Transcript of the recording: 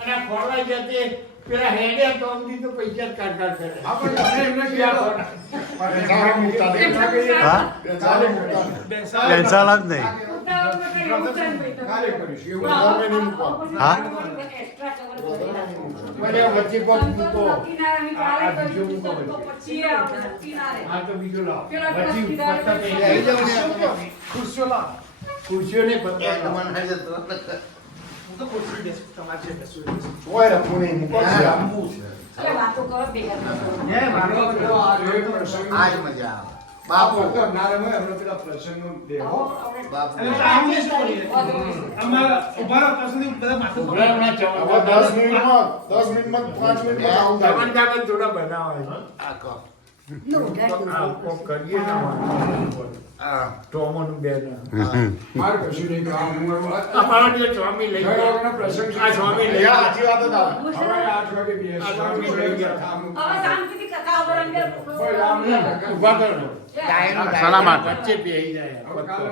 અને ફરવા જતે પેલા હેડે તો અમથી તો પૈસા જ કાઢ કરે. આપણે એમને બેસાલા જ નહીં. કાલે કરીશું હા મને વચ્ચે કોક મૂકો. હા તો બીજું લાવો. વચ્ચે પત્તા લઈ જાઓ ને. ખુરશીઓ લાવ. ખુરશીઓ ને પત્તા લાવો. ઓય રખું નહીં મૂકો છે આમું છે આજ મજા આવે. બાપુ તો નારે હોય આપણે પેલા પ્રસંગનો દેવો બાપુ ઉઘરામણા હવે ચવાણ. 10 મિનિટમાં 5 મિનિટમાં આવું થાય ચવાણ કાગળ થોડા બનાવાય છે. આ કહો. આ કોક કરીએ ને આ ટોમોનું બેન. મારે કશું નહીં કરવાનું અમારા જે સ્વામી લઈ ઘર ગયા. વાળાનો પ્રસંગ છે. આ સ્વામી લઈ ગયા. સાચી વાત જ આવે. હવે 8 વાગે બેસીએ. આ સ્વામી લઈ ગયા. કોઈ રામ નહીં. ઉભા કરો. સલામત. વચ્ચે બેસી જાય. હવે કાલે